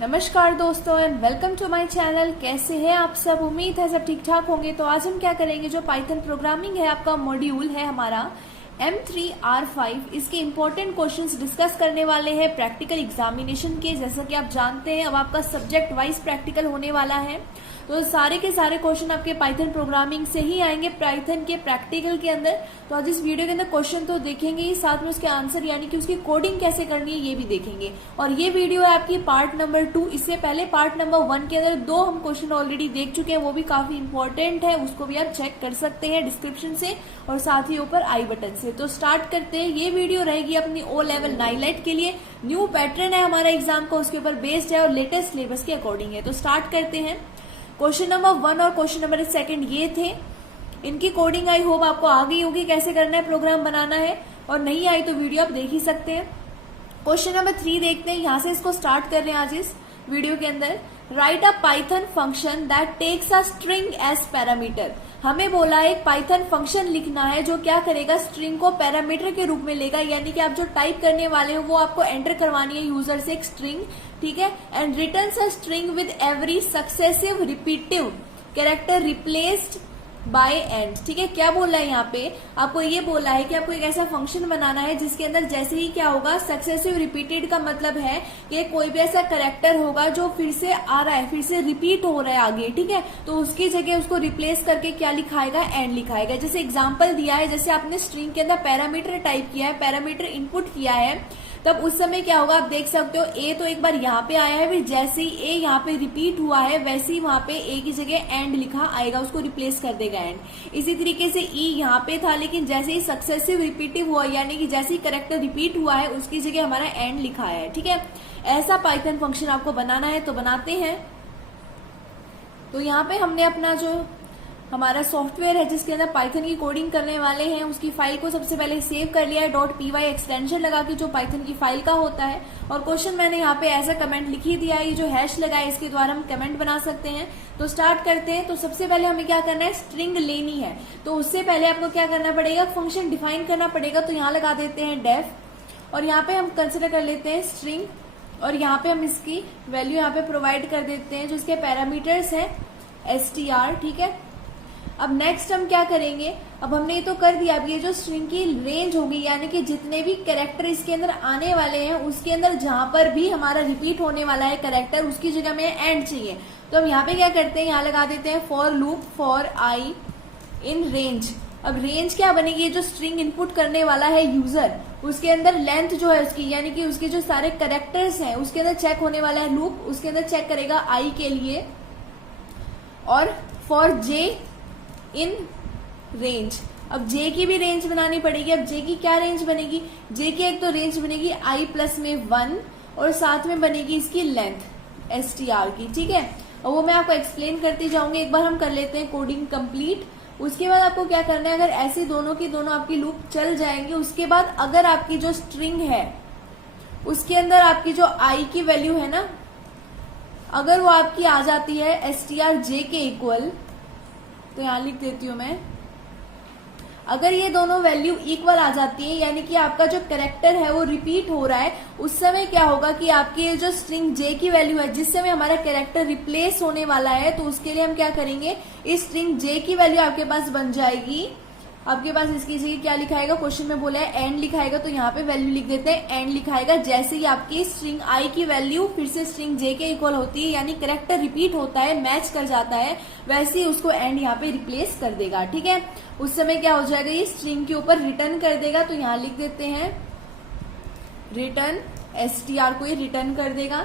नमस्कार दोस्तों and welcome to my channel. कैसे हैं आप सब? उम्मीद है सब ठीक ठाक होंगे। तो आज हम क्या करेंगे, जो पाइथन प्रोग्रामिंग है आपका मॉड्यूल है हमारा M3R5, इसके इम्पोर्टेंट क्वेश्चंस डिस्कस करने वाले हैं प्रैक्टिकल एग्जामिनेशन के। जैसा कि आप जानते हैं अब आपका सब्जेक्ट वाइज प्रैक्टिकल होने वाला है, तो सारे के सारे क्वेश्चन आपके पाइथन प्रोग्रामिंग से ही आएंगे पाइथन के प्रैक्टिकल के अंदर। तो आज इस वीडियो के अंदर क्वेश्चन तो देखेंगे ही, साथ में उसके आंसर यानी कि उसकी कोडिंग कैसे करनी है ये भी देखेंगे। और ये वीडियो है आपकी पार्ट नंबर 2। इससे पहले पार्ट नंबर 1 के अंदर 2 हम क्वेश्चन ऑलरेडी देख चुके हैं, वो भी काफी इंपॉर्टेंट है, उसको भी आप चेक कर सकते हैं डिस्क्रिप्शन से और साथ ही ऊपर आई बटन से। तो स्टार्ट करते हैं। ये वीडियो रहेगी अपनी ओ लेवल नाइलाइट के लिए। न्यू पैटर्न है हमारा एग्जाम का, उसके ऊपर बेस्ड है और लेटेस्ट सिलेबस के अकॉर्डिंग है। तो स्टार्ट करते हैं। क्वेश्चन नंबर 1 और क्वेश्चन नंबर 2 ये थे। इनकी कोडिंग आई होप आपको आ गई होगी, कैसे करना है, प्रोग्राम बनाना है। और नहीं आई तो वीडियो आप देख ही सकते हैं। क्वेश्चन नंबर 3 देखते हैं, यहां से इसको स्टार्ट कर रहे हैं आज इस वीडियो के अंदर। Write a Python function that takes a string as parameter. हमें बोला है एक पाइथन फंक्शन लिखना है जो क्या करेगा, स्ट्रिंग को पैरामीटर के रूप में लेगा, यानी कि आप जो टाइप करने वाले हो वो आपको एंटर करवानी है यूजर से एक स्ट्रिंग, ठीक है। And returns a string with every successive repetitive character replaced by and, ठीक है। क्या बोला है यहाँ पे, आपको ये बोला है कि आपको एक ऐसा फंक्शन बनाना है जिसके अंदर जैसे ही क्या होगा, सक्सेसिव रिपीटेड का मतलब है कि कोई भी ऐसा कैरेक्टर होगा जो फिर से आ रहा है, फिर से रिपीट हो रहा है आगे, ठीक है। तो उसकी जगह उसको रिप्लेस करके क्या लिखाएगा, एंड लिखाएगा। जैसे एग्जाम्पल दिया है, जैसे आपने स्ट्रिंग के अंदर पैरामीटर टाइप किया है, पैरामीटर इनपुट किया है, तब उस समय क्या होगा आप देख सकते हो, ए तो एक बार यहाँ पे आया है, फिर जैसे ही ए यहाँ पे रिपीट हुआ है वैसे ही वहां पे ए की जगह एंड लिखा आएगा, उसको रिप्लेस कर देगा एंड। इसी तरीके से ई यहाँ पे था, लेकिन जैसे ही सक्सेसिव रिपीटिव हुआ यानी कि जैसे ही करेक्टर रिपीट हुआ है उसकी जगह हमारा एंड लिखा है, ठीक है। ऐसा पाइथन फंक्शन आपको बनाना है, तो बनाते हैं। तो यहाँ पे हमने अपना जो हमारा सॉफ्टवेयर है जिसके अंदर पाइथन की कोडिंग करने वाले हैं, उसकी फाइल को सबसे पहले सेव कर लिया है .py एक्सटेंशन लगा के, जो पाइथन की फाइल का होता है। और क्वेश्चन मैंने यहाँ पे ऐसा कमेंट लिख ही दिया है, ये जो हैश लगा है इसके द्वारा हम कमेंट बना सकते हैं। तो स्टार्ट करते हैं। तो सबसे पहले हमें क्या करना है, स्ट्रिंग लेनी है। तो उससे पहले आपको क्या करना पड़ेगा, फंक्शन डिफाइन करना पड़ेगा। तो यहाँ लगा देते हैं डेफ, और यहाँ पे हम कंसिडर कर लेते हैं स्ट्रिंग, और यहाँ पे हम इसकी वैल्यू यहाँ पे प्रोवाइड कर देते हैं, जो इसके पैरामीटर्स है str, ठीक है। अब नेक्स्ट हम क्या करेंगे, अब हमने ये तो कर दिया, अब ये जो स्ट्रिंग की रेंज होगी यानी कि जितने भी कैरेक्टर इसके अंदर आने वाले हैं उसके अंदर जहां पर भी हमारा रिपीट होने वाला है कैरेक्टर, उसकी जगह में एंड चाहिए। तो हम यहाँ पे क्या करते हैं, यहाँ लगा देते हैं for loop for I in range. अब रेंज क्या बनेगी, जो स्ट्रिंग इनपुट करने वाला है यूजर, उसके अंदर लेंथ जो है उसकी यानी कि उसके जो सारे कैरेक्टर्स हैं उसके अंदर चेक होने वाला है लूप, उसके अंदर चेक करेगा आई के लिए। और फॉर जे इन रेंज, अब जे की भी रेंज बनानी पड़ेगी। अब जे की क्या रेंज बनेगी, जे की एक तो रेंज बनेगी आई प्लस में 1 और साथ में बनेगी इसकी लेंथ str की, ठीक है। और वो मैं आपको एक्सप्लेन करती जाऊंगी। एक बार हम कर लेते हैं कोडिंग कंप्लीट। उसके बाद आपको क्या करना है, अगर ऐसे दोनों की दोनों आपकी लूप चल जाएंगे, उसके बाद अगर आपकी जो स्ट्रिंग है उसके अंदर आपकी जो आई की वैल्यू है ना, अगर वो आपकी आ जाती है str जे के इक्वल, तो यहां लिख देती हूं मैं, अगर ये दोनों वैल्यू इक्वल आ जाती है यानी कि आपका जो कैरेक्टर है वो रिपीट हो रहा है, उस समय क्या होगा कि आपकी जो स्ट्रिंग जे की वैल्यू है जिस समय हमारा कैरेक्टर रिप्लेस होने वाला है, तो उसके लिए हम क्या करेंगे, इस स्ट्रिंग जे की वैल्यू आपके पास बन जाएगी। आपके पास इसकी जगह क्या लिखाएगा, क्वेश्चन में बोला है एंड लिखाएगा, तो यहाँ पे वैल्यू लिख देते हैं एंड लिखाएगा। जैसे ही आपकी स्ट्रिंग आई की वैल्यू फिर से स्ट्रिंग जे के इक्वल होती है यानी कैरेक्टर रिपीट होता है, मैच कर जाता है, वैसे ही उसको एंड यहाँ पे रिप्लेस कर देगा, ठीक है। उस समय क्या हो जाएगा, ये स्ट्रिंग के ऊपर रिटर्न कर देगा। तो यहाँ लिख देते हैं रिटर्न str को ये रिटर्न कर देगा।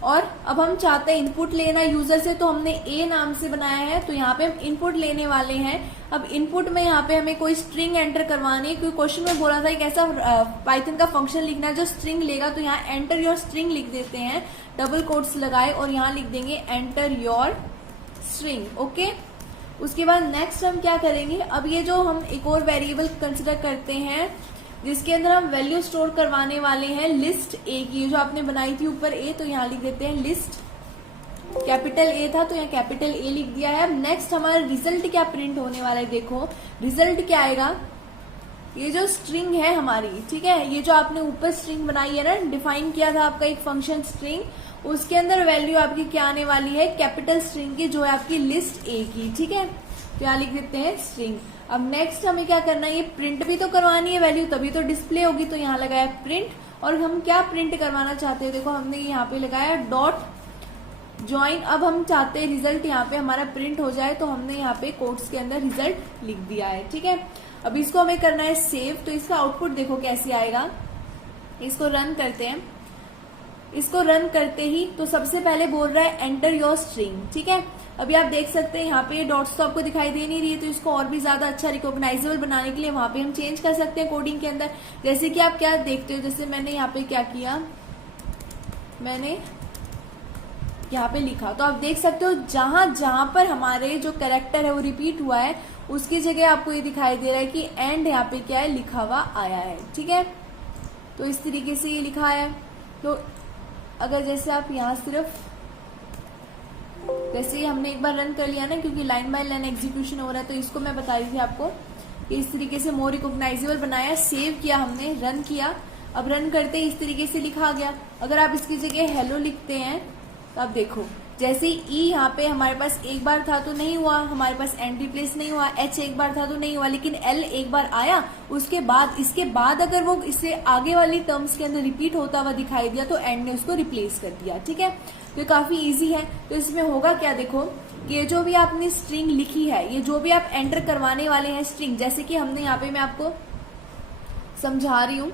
और अब हम चाहते हैं इनपुट लेना यूजर से, तो हमने ए नाम से बनाया है, तो यहाँ पे हम इनपुट लेने वाले हैं। अब इनपुट में यहाँ पे हमें कोई स्ट्रिंग एंटर करवानी है, क्योंकि क्वेश्चन में बोला था एक ऐसा पाइथन का फंक्शन लिखना है जो स्ट्रिंग लेगा। तो यहाँ एंटर योर स्ट्रिंग लिख देते हैं, डबल कोट्स लगाए, और यहाँ लिख देंगे एंटर योर स्ट्रिंग, ओके। उसके बाद नेक्स्ट हम क्या करेंगे, अब ये जो हम एक और वेरिएबल कंसिडर करते हैं जिसके अंदर हम वैल्यू स्टोर करवाने वाले हैं लिस्ट ए की, जो आपने बनाई थी ऊपर ए, तो यहाँ लिख देते हैं लिस्ट, कैपिटल ए था तो यहाँ कैपिटल ए लिख दिया है। अब नेक्स्ट हमारा रिजल्ट क्या प्रिंट होने वाला है, देखो रिजल्ट क्या आएगा, ये जो स्ट्रिंग है हमारी, ठीक है, ये जो आपने ऊपर स्ट्रिंग बनाई है ना, डिफाइन किया था आपका एक फंक्शन स्ट्रिंग, उसके अंदर वैल्यू आपकी क्या आने वाली है, कैपिटल स्ट्रिंग की, जो है आपकी लिस्ट ए की, ठीक है। तो यहाँ लिख देते हैं स्ट्रिंग। अब नेक्स्ट हमें क्या करना है, ये प्रिंट भी तो करवानी है वैल्यू, तभी तो डिस्प्ले होगी, तो यहाँ लगाया प्रिंट। और हम क्या प्रिंट करवाना चाहते हैं, देखो हमने यहाँ पे लगाया डॉट ज्वाइन। अब हम चाहते हैं रिजल्ट यहाँ पे हमारा प्रिंट हो जाए, तो हमने यहाँ पे कोट्स के अंदर रिजल्ट लिख दिया है, ठीक है। अब इसको हमें करना है सेव, तो इसका आउटपुट देखो कैसे आएगा। इसको रन करते हैं। इसको रन करते ही तो सबसे पहले बोल रहा है एंटर योर स्ट्रिंग, ठीक है। अभी आप देख सकते हैं यहाँ पे डॉट्स तो आपको दिखाई दे नहीं रही है, तो इसको और भी ज्यादा अच्छा रिकॉग्नाइजेबल बनाने के लिए वहां पे हम चेंज कर सकते हैं कोडिंग के अंदर। जैसे कि आप क्या देखते हो, जैसे मैंने यहाँ पे क्या किया, मैंने यहाँ पे लिखा, तो आप देख सकते हो जहां जहां पर हमारे जो कैरेक्टर है वो रिपीट हुआ है, उसकी जगह आपको ये दिखाई दे रहा है कि एंड यहाँ पे क्या है लिखा हुआ आया है, ठीक है। तो इस तरीके से ये लिखा है। तो अगर जैसे आप यहाँ सिर्फ वैसे ही हमने एक बार रन कर लिया ना, क्योंकि लाइन बाय लाइन एग्जीक्यूशन हो रहा है, तो इसको मैं बता रही थी आपको कि इस तरीके से मोर रिकॉग्नाइजेबल बनाया, सेव किया हमने, रन किया। अब रन करते इस तरीके से लिखा गया। अगर आप इसकी जगह हेलो लिखते हैं तो आप देखो, जैसे ई यहाँ पे हमारे पास एक बार था तो नहीं हुआ, हमारे पास एंड रिप्लेस नहीं हुआ, एच एक बार था तो नहीं हुआ, लेकिन एल एक बार आया, उसके बाद इसके बाद अगर वो इससे आगे वाली टर्म्स के अंदर रिपीट होता हुआ दिखाई दिया तो एंड ने उसको रिप्लेस कर दिया, ठीक है। तो काफी इजी है। तो इसमें होगा क्या, देखो ये जो भी आपने स्ट्रिंग लिखी है, ये जो भी आप एंटर करवाने वाले हैं स्ट्रिंग, जैसे कि हमने यहाँ पे मैं आपको समझा रही हूँ,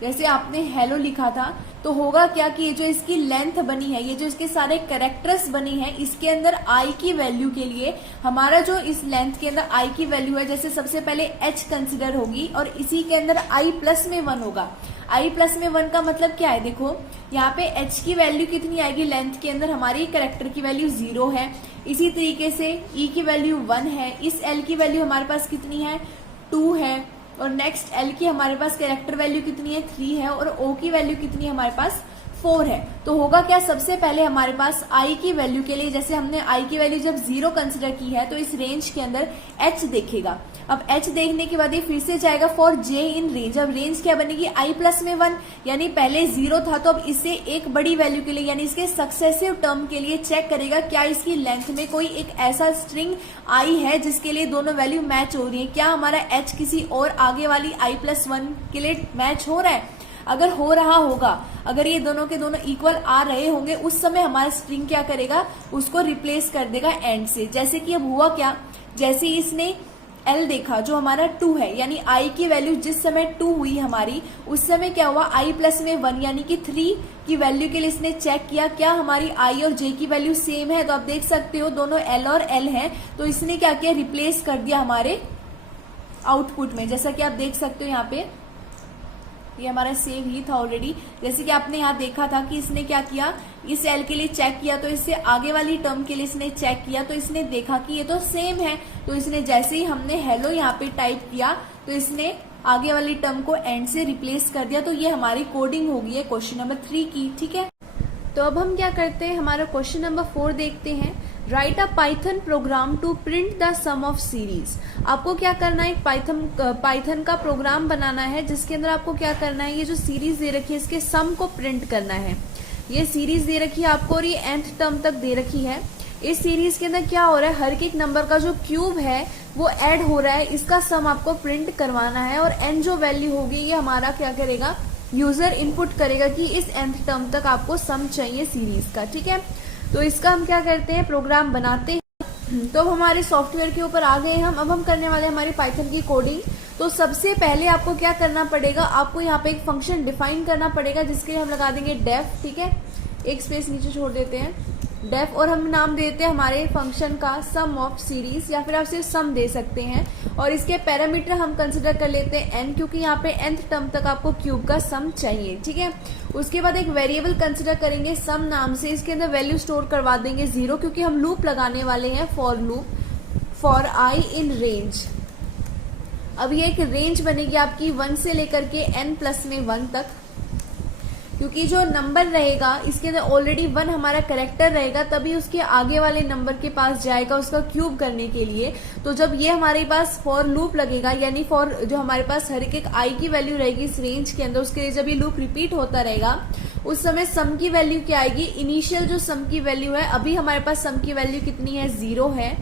जैसे आपने हेलो लिखा था, तो होगा क्या कि ये जो इसकी लेंथ बनी है, ये जो इसके सारे कैरेक्टर्स बनी है, इसके अंदर आई की वैल्यू के लिए हमारा जो इस लेंथ के अंदर आई की वैल्यू है, जैसे सबसे पहले एच कंसिडर होगी और इसी के अंदर आई प्लस में 1 होगा। आई प्लस में 1 का मतलब क्या है, देखो यहाँ पे एच की वैल्यू कितनी आएगी, लेंथ के अंदर हमारी कैरेक्टर की वैल्यू 0 है, इसी तरीके से ई की वैल्यू 1 है, इस एल की वैल्यू हमारे पास कितनी है 2 है, और नेक्स्ट एल की हमारे पास कैरेक्टर वैल्यू कितनी है 3 है, और ओ की वैल्यू कितनी है हमारे पास 4 है। तो होगा क्या, सबसे पहले हमारे पास आई की वैल्यू के लिए, जैसे हमने आई की वैल्यू जब 0 कंसिडर की है, तो इस रेंज के अंदर एच देखेगा। अब एच देखने के बाद ये फिर से जाएगा फॉर जे इन रेंज। अब रेंज क्या बनेगी, आई प्लस में 1, यानी पहले 0 था, तो अब इससे एक बड़ी वैल्यू के लिए, यानी इसके सक्सेसिव टर्म के लिए चेक करेगा क्या इसकी लेंथ में कोई एक ऐसा स्ट्रिंग आई है जिसके लिए दोनों वैल्यू मैच हो रही है, क्या हमारा एच किसी और आगे वाली आई प्लस 1 के लिए मैच हो रहा है। अगर हो रहा होगा, अगर ये दोनों के दोनों इक्वल आ रहे होंगे, उस समय हमारा स्ट्रिंग क्या करेगा, उसको रिप्लेस कर देगा एंड से। जैसे कि अब हुआ क्या, जैसे इसने एल देखा जो हमारा 2 है, यानी आई की वैल्यू जिस समय 2 हुई हमारी, उस समय क्या हुआ, आई प्लस में 1 यानी कि 3 की वैल्यू के लिए इसने चेक किया क्या हमारी आई और जे की वैल्यू सेम है। तो आप देख सकते हो दोनों एल और एल है, तो इसने क्या किया, रिप्लेस कर दिया हमारे आउटपुट में। जैसा कि आप देख सकते हो यहाँ पे ये हमारा सेव ही था ऑलरेडी। जैसे कि आपने यहाँ देखा था कि इसने क्या किया, इस एल के लिए चेक किया, तो इससे आगे वाली टर्म के लिए इसने चेक किया, तो इसने देखा कि ये तो सेम है, तो इसने जैसे ही हमने हेलो यहाँ पे टाइप किया, तो इसने आगे वाली टर्म को एंड से रिप्लेस कर दिया। तो ये हमारी कोडिंग होगी है क्वेश्चन नंबर 3 की, ठीक है। तो अब हम क्या करते हैं, हमारा क्वेश्चन नंबर 4 देखते हैं। Write a Python program to print the sum of series. आपको क्या करना है, पाइथन का प्रोग्राम बनाना है जिसके अंदर आपको क्या करना है, ये जो सीरीज दे रखी है इसके सम को प्रिंट करना है। ये सीरीज दे रखी है आपको और ये nth टर्म तक दे रखी है। इस सीरीज के अंदर क्या हो रहा है, हर एक नंबर का जो क्यूब है वो ऐड हो रहा है, इसका सम आपको प्रिंट करवाना है। और n जो वैल्यू होगी ये हमारा क्या करेगा, यूजर इनपुट करेगा कि इस nth टर्म तक आपको सम चाहिए सीरीज का, ठीक है। तो इसका हम क्या करते हैं, प्रोग्राम बनाते हैं। तो अब हमारे सॉफ्टवेयर के ऊपर आ गए हम। अब हम करने वाले हमारी पाइथन की कोडिंग। तो सबसे पहले आपको क्या करना पड़ेगा, आपको यहाँ पे एक फंक्शन डिफाइन करना पड़ेगा जिसके लिए हम लगा देंगे डेफ, ठीक है, एक स्पेस नीचे छोड़ देते हैं डेफ, और हम नाम देते हैं हमारे फंक्शन का सम ऑफ सीरीज, या फिर आप सिर्फ सम दे सकते हैं। और इसके पैरामीटर हम कंसिडर कर लेते हैं n, क्योंकि यहाँ पे nth टर्म तक आपको क्यूब का सम चाहिए, ठीक है। उसके बाद एक वेरिएबल कंसिडर करेंगे सम नाम से, इसके अंदर वैल्यू स्टोर करवा देंगे 0, क्योंकि हम लूप लगाने वाले हैं, for loop for I in range. अब ये एक रेंज बनेगी आपकी 1 से लेकर के n प्लस में 1 तक। क्योंकि जो नंबर रहेगा इसके अंदर ऑलरेडी 1 हमारा करेक्टर रहेगा, तभी उसके आगे वाले नंबर के पास जाएगा उसका क्यूब करने के लिए। तो जब ये हमारे पास फॉर लूप लगेगा, यानी फॉर जो हमारे पास हर एक आई की वैल्यू रहेगी इस रेंज के अंदर, उसके लिए जब ये लूप रिपीट होता रहेगा उस समय सम की वैल्यू क्या आएगी, इनिशियल जो सम की वैल्यू है, अभी हमारे पास सम की वैल्यू कितनी है, 0 है,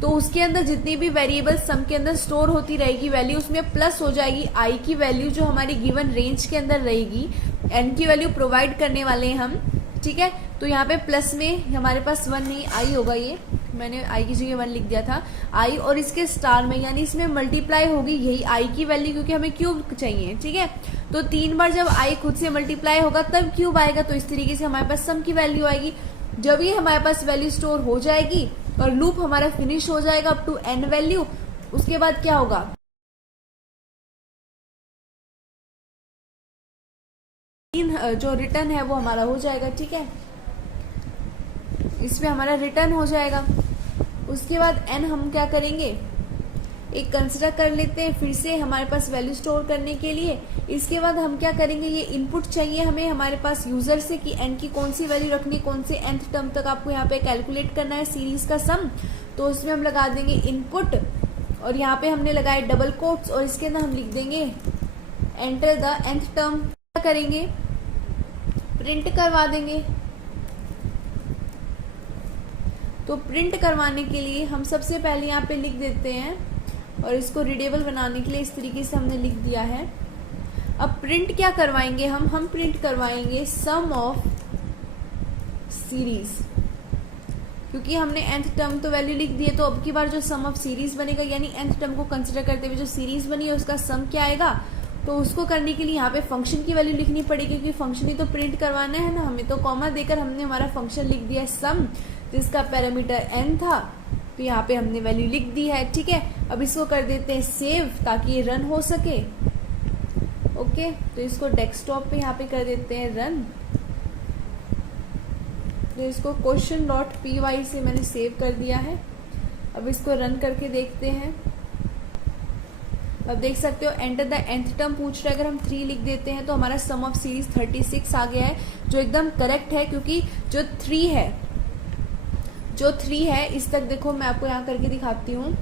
तो उसके अंदर जितनी भी वेरिएबल सम के अंदर स्टोर होती रहेगी वैल्यू, उसमें प्लस हो जाएगी आई की वैल्यू जो हमारी गिवन रेंज के अंदर रहेगी। एन की वैल्यू प्रोवाइड करने वाले हैं हम, ठीक है। तो यहाँ पे प्लस में हमारे पास 1 नहीं, आई होगा, ये मैंने आई की जगह 1 लिख दिया था, आई, और इसके स्टार में यानी इसमें मल्टीप्लाई होगी यही आई की वैल्यू, क्योंकि हमें क्यूब चाहिए, ठीक है। तो 3 बार जब आई खुद से मल्टीप्लाई होगा तब क्यूब आएगा, तो इस तरीके से हमारे पास सम की वैल्यू आएगी। जब ये हमारे पास वैल्यू स्टोर हो जाएगी और लूप हमारा फिनिश हो जाएगा अप टू एन वैल्यू, उसके बाद क्या होगा, जो रिटर्न है वो हमारा हो जाएगा, ठीक है। इसमें हमारा रिटर्न हो जाएगा। उसके बाद एन हम क्या करेंगे, एक कंसिडर कर लेते हैं फिर से हमारे पास वैल्यू स्टोर करने के लिए। इसके बाद हम क्या करेंगे, ये इनपुट चाहिए हमें हमारे पास यूजर से कि एन की कौन सी वैल्यू रखनी, कौन से nth टर्म तक आपको यहाँ पे कैलकुलेट करना है सीरीज का सम। तो उसमें हम लगा देंगे इनपुट, और यहाँ पे हमने लगाए डबल कोट्स, और इसके अंदर हम लिख देंगे एंटर द nth टर्म। क्या करेंगे, प्रिंट करवा देंगे। तो प्रिंट करवाने के लिए हम सबसे पहले यहाँ पे लिख देते हैं, और इसको रीडेबल बनाने के लिए इस तरीके से हमने लिख दिया है। अब प्रिंट क्या करवाएंगे हम प्रिंट करवाएंगे सम ऑफ सीरीज, क्योंकि हमने nth टर्म तो वैल्यू लिख दी है, तो अब की बार जो सम ऑफ सीरीज बनेगा, यानी nth टर्म को कंसिडर करते हुए जो सीरीज बनी है उसका सम क्या आएगा, तो उसको करने के लिए यहाँ पे फंक्शन की वैल्यू लिखनी पड़ेगी, क्योंकि फंक्शन ही तो प्रिंट करवाना है ना हमें। तो कॉमा देकर हमने हमारा फंक्शन लिख दिया है सम, जिसका पैरामीटर n था, तो यहाँ पे हमने वैल्यू लिख दी है, ठीक है। अब इसको कर देते हैं सेव ताकि ये रन हो सके। ओके, तो इसको डेस्कटॉप पे यहाँ पे कर देते हैं रन। तो इसको question.py से मैंने सेव कर दिया है। अब इसको रन करके देखते हैं। अब देख सकते हो एंटर द nth टर्म पूछ रहा है, अगर हम 3 लिख देते हैं तो हमारा सम ऑफ सीरीज 36 आ गया है, जो एकदम करेक्ट है, क्योंकि जो 3 है इस तक देखो, मैं आपको यहाँ करके दिखाती हूँ,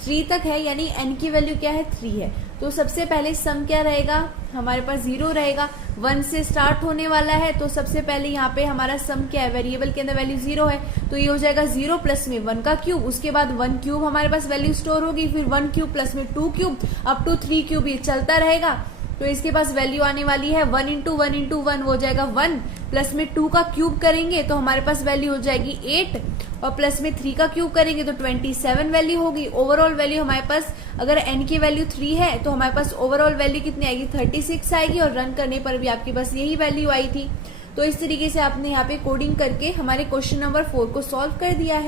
3 तक है, यानी n की वैल्यू क्या है, 3 है। तो सबसे पहले सम क्या रहेगा, हमारे पास 0 रहेगा, 1 से स्टार्ट होने वाला है, तो सबसे पहले यहाँ पे हमारा सम क्या है, वेरिएबल के अंदर वैल्यू 0 है, तो ये हो जाएगा 0 प्लस में 1 का क्यूब, उसके बाद 1 क्यूब हमारे पास वैल्यू स्टोर होगी, फिर 1 क्यूब प्लस में 2 क्यूब अप टू 3 क्यूब, ये चलता रहेगा। तो इसके पास वैल्यू आने वाली है 1 इंटू 1 इंटू 1 हो जाएगा 1, प्लस में 2 का क्यूब करेंगे तो हमारे पास वैल्यू हो जाएगी 8, और प्लस में 3 का क्यूब करेंगे तो 27 वैल्यू होगी। ओवरऑल वैल्यू हमारे पास, अगर n की वैल्यू 3 है तो हमारे पास ओवरऑल वैल्यू कितनी आएगी, 36 आएगी, और रन करने पर भी आपके पास यही वैल्यू आई थी। तो इस तरीके से आपने यहाँ पे कोडिंग करके हमारे क्वेश्चन नंबर 4 को सॉल्व कर दिया है।